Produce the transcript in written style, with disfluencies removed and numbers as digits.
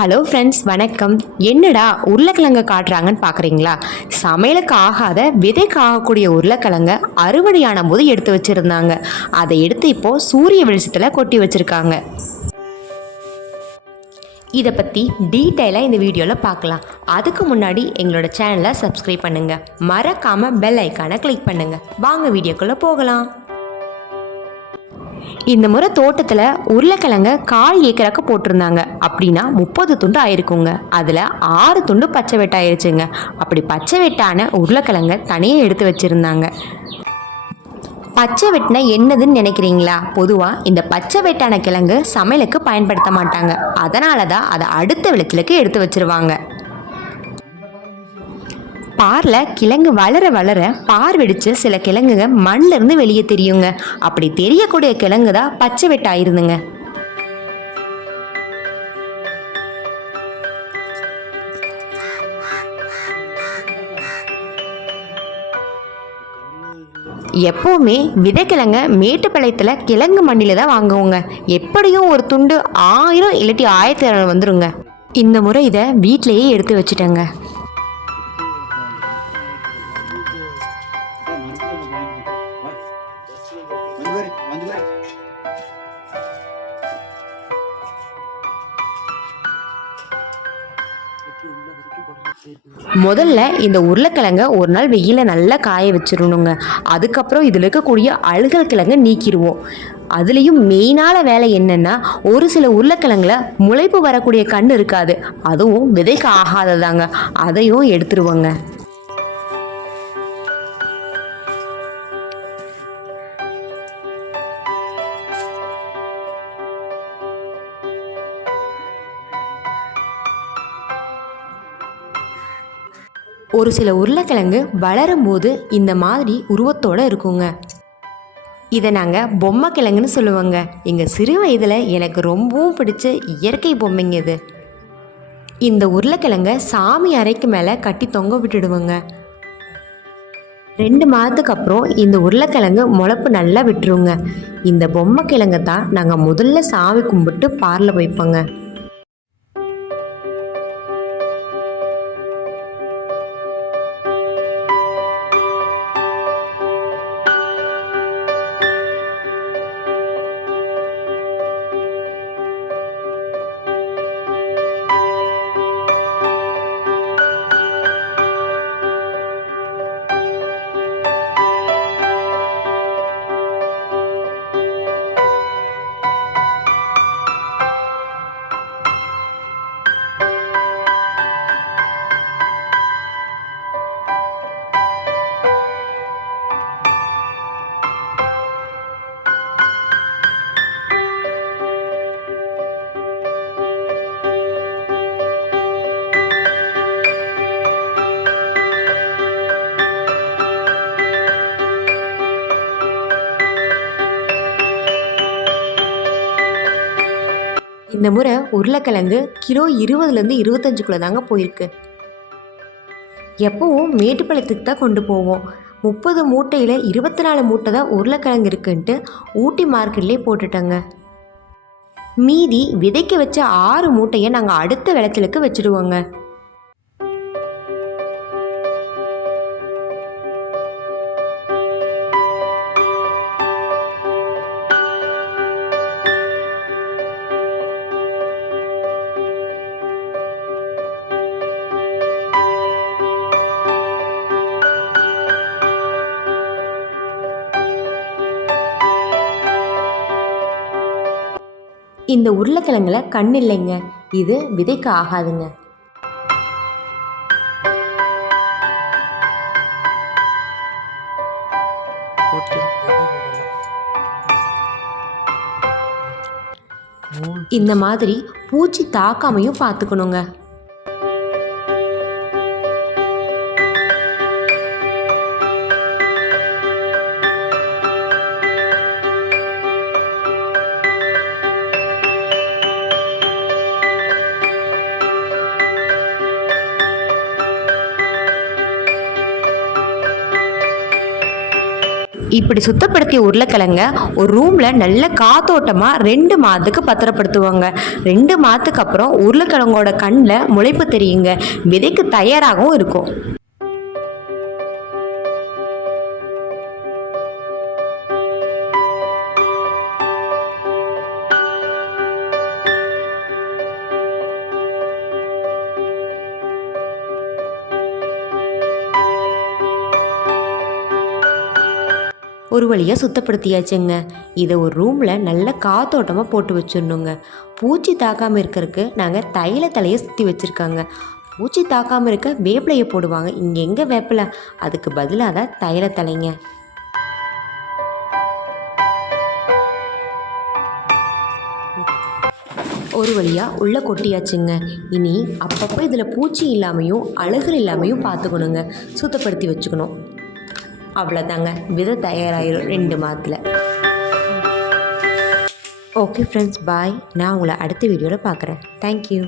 Hello friends, வணக்கம். என்னடா உருளைக்கிழங்க காட்டுறாங்கன்னு பார்க்குறீங்களா? சமையலுக்கு ஆகாத விதைக்கு ஆகக்கூடிய உருளைக்கிழங்க அறுவடையான போது எடுத்து வச்சுருந்தாங்க. அதை எடுத்து இப்போது சூரிய வெளிச்சத்தில் கொட்டி வச்சுருக்காங்க. இதை பற்றி டீட்டெயிலாக இந்த வீடியோவில் பார்க்கலாம். அதுக்கு முன்னாடி எங்களோட சேனலை சப்ஸ்கிரைப் பண்ணுங்கள், மறக்காமல் பெல் ஐக்கானை கிளிக் பண்ணுங்கள். வாங்க வீடியோக்குள்ளே போகலாம். இந்த முறை தோட்டத்தில் உருளைக்கிழங்க 1/4 ஏக்கராக்கு போட்டிருந்தாங்க. அப்படின்னா 30 துண்டு ஆயிருக்குங்க. அதில் 6 துண்டு பச்சை வெட்டாயிருச்சுங்க. அப்படி பச்சை வெட்டான உருளைக்கிழங்க தனியாக எடுத்து வச்சுருந்தாங்க. பச்சை வெட்டினா என்னதுன்னு நினைக்கிறீங்களா? பொதுவாக இந்த பச்சை வெட்டான கிழங்கு சமையலுக்கு பயன்படுத்த மாட்டாங்க. அதனால தான் அதை அடுத்த விளைச்சலுக்கு எடுத்து வச்சுருவாங்க. பாரில் கிழங்கு வளர வளர பார் வெடித்து சில கிழங்குங்க மண்ணிலிருந்து வெளியே தெரியுங்க. அப்படி தெரியக்கூடிய கிழங்கு தான் பச்சை வெட்டாயிருந்துங்க. எப்போவுமே விதைக்கிழங்க மேட்டுப்பாளையத்தில் கிழங்கு மண்ணில் தான் வாங்குவோங்க. எப்படியும் ஒரு துண்டு 1000 இல்லாட்டி 1200 வந்துருங்க. இந்த முறை இதை வீட்டிலையே எடுத்து வச்சுட்டேங்க. முதல்ல இந்த உருளைக்கிழங்க ஒரு நாள் வெயில நல்லா காய வச்சிடணுங்க. அதுக்கப்புறம் இதில் இருக்கக்கூடிய அழுகல் கிழங்கு நீக்கிடுவோம். அதுலேயும் மெயினான வேலை என்னென்னா, ஒரு சில உருளைக்கிழங்குல முளைப்பு வரக்கூடிய கண் இருக்காது, அதுவும் விதைக்கு ஆகாததாங்க. அதையும் எடுத்துருவோங்க. ஒரு சில உருளைக்கிழங்கு வளரும் போது இந்த மாதிரி உருவத்தோடு இருக்குங்க. இதை நாங்கள் பொம்மை கிழங்குன்னு சொல்லுவோங்க. எங்கள் சிறு வயதில் எனக்கு ரொம்பவும் பிடிச்ச இயற்கை பொம்மைங்க இது. இந்த உருளைக்கிழங்க சாமி அறைக்கு மேலே கட்டி தொங்க விட்டுடுவோங்க. 2 மாதத்துக்கு அப்புறம் இந்த உருளைக்கிழங்கு முளைப்பு நல்லா விட்டுருவோங்க. இந்த பொம்மை கிழங்கை தான் நாங்கள் முதல்ல சாமி கும்பிட்டு பாரில் வைப்போங்க. இந்த முறை உருளைக்கிழங்கு கிலோ 20லேருந்து 25 தாங்க போயிருக்கு. எப்போவும் மேட்டுப்பாளையத்துக்கு தான் கொண்டு போவோம். 30 மூட்டையில் 24 மூட்டை தான் உருளைக்கிழங்கு இருக்குன்ட்டு ஊட்டி மார்க்கெட்லேயே போட்டுட்டோங்க. மீதி விதைக்க வச்ச 6 மூட்டையை நாங்கள் அடுத்த விளைச்சலுக்கு வச்சுடுவோங்க. இந்த உருளைக்கிழங்குல கண் இல்லைங்க, இது விதைக்கு ஆகாதுங்க. இந்த மாதிரி பூச்சி தாக்காமையும் பார்த்துக்கணுங்க. இப்படி சுத்தப்படுத்திய உருளைக்கிழங்க ஒரு ரூமில் நல்ல காத்தோட்டமாக 2 மாதத்துக்கு பத்திரப்படுத்துவாங்க. 2 மாதத்துக்கு அப்புறம் உருளைக்கிழங்கோட கண்ணில் முளைப்பு தெரியுங்க. விதைக்கு தயாராகவும் இருக்கும். ஒரு வழியாக சுத்தப்படுத்தியாச்சுங்க. இதை ஒரு ரூமில் நல்ல காத்தோட்டமாக போட்டு வச்சிடணுங்க. பூச்சி தாக்காமல் இருக்கிறதுக்கு நாங்கள் தைல தலையை சுற்றி வச்சுருக்காங்க. பூச்சி தாக்காமல் இருக்க வேப்பிலையை போடுவாங்க. இங்கே எங்கே வேப்பிலை, அதுக்கு பதிலாக தான் தைல தலைங்க. ஒரு வழியாக உள்ளே கொட்டியாச்சுங்க. இனி அப்பப்போ இதில் பூச்சி இல்லாமையும் அழுகல் இல்லாமையும் பார்த்துக்கணுங்க. சுத்தப்படுத்தி வச்சுக்கணும். அவ்வளோதாங்க, விதை தயாராகிடும் 2 மாதத்தில். ஓகே ஃப்ரெண்ட்ஸ், பாய். நான் உங்களை அடுத்த வீடியோவில் பார்க்குறேன். தேங்க்யூ.